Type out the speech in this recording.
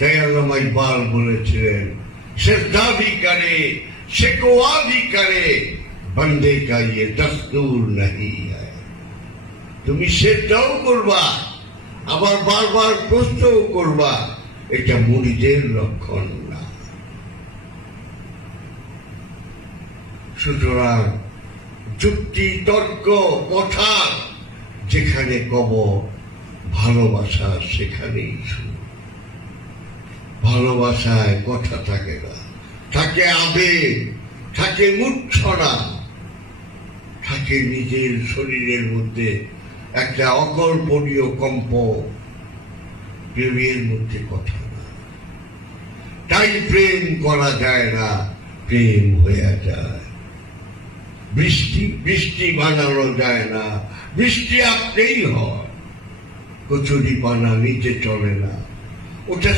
তাই আল্লামা ইকবাল বলেছিলেন, শ্রদ্ধা करे शिकवा भी करे बंदे का ये दस्तूर नहीं है। তুমি শ্রদ্ধাও করবা, আবার বারবার প্রশ্নও করবা, এটা মুরিদের লক্ষণ না। সুতরাং যুক্তি তর্ক কথা যেখানে কব, ভালোবাসা সেখানেই শুরু। ভালোবাসায় কথা থাকে না, থাকে আবেগ, থাকে মূর্ছনা, থাকে নিজের শরীরের মধ্যে একটা অকল্পনীয় কম্প। প্রেমের মধ্যে কথা না, তাই প্রেম করা যায় না, প্রেম হয়ে যায়। বৃষ্টি বানানো যায় না, বৃষ্টি আপনিই হয়। কচুরি পানা নিচে চলে না, ওটা